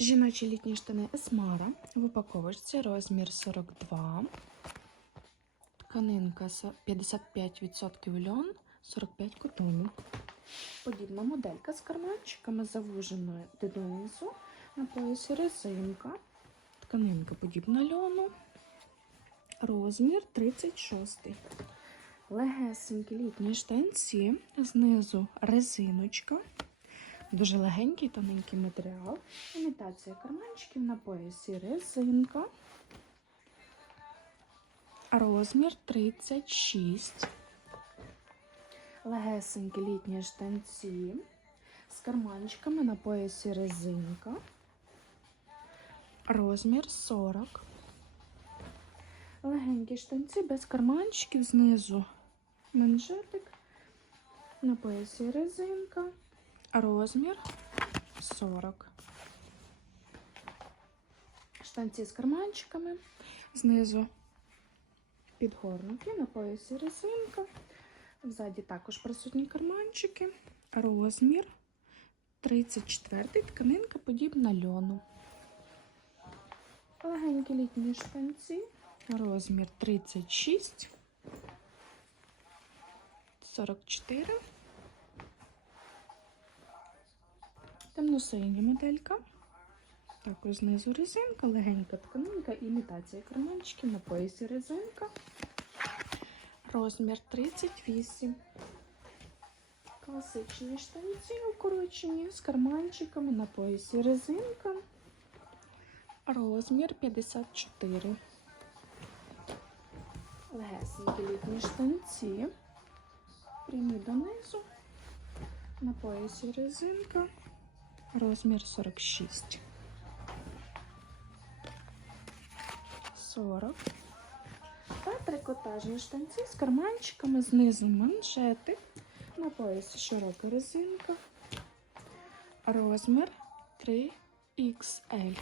Жіночі літні штани Есмара в упаковочці розмір 42. Тканинка 55% льон, 45 котону. Подібна моделька з карманчиками завуженою донизу. На поясі резинка. Тканинка подібна льону. Розмір 36. Легесенькі літні штанці. Знизу резиночка. Дуже легенький, тоненький матеріал. Імітація карманчиків на поясі резинка. Розмір 36. Легесенькі літні штанці з карманчиками на поясі резинка. Розмір 40. Легенькі штанці без карманчиків знизу манжетик. На поясі резинка. Розмір 40. Штанці з карманчиками. Знизу підгорнуті, на поясі резинка. Ззаді також присутні карманчики. Розмір 34. Тканинка подібна льону. Легенькі літні штанці. Розмір 36. 44. Темно-синя моделька. Також знизу резинка, легенька тканинка, імітація карманчиків на поясі резинка. Розмір 38. Класичні штанці укорочені з карманчиками на поясі резинка. Розмір 54. Легесенькі літні штанці. Прямі донизу. На поясі резинка. Розмір 46. 40. Та трикотажні штанці з карманчиками, знизу манжети. На поясі широка резинка. Розмір 3XL.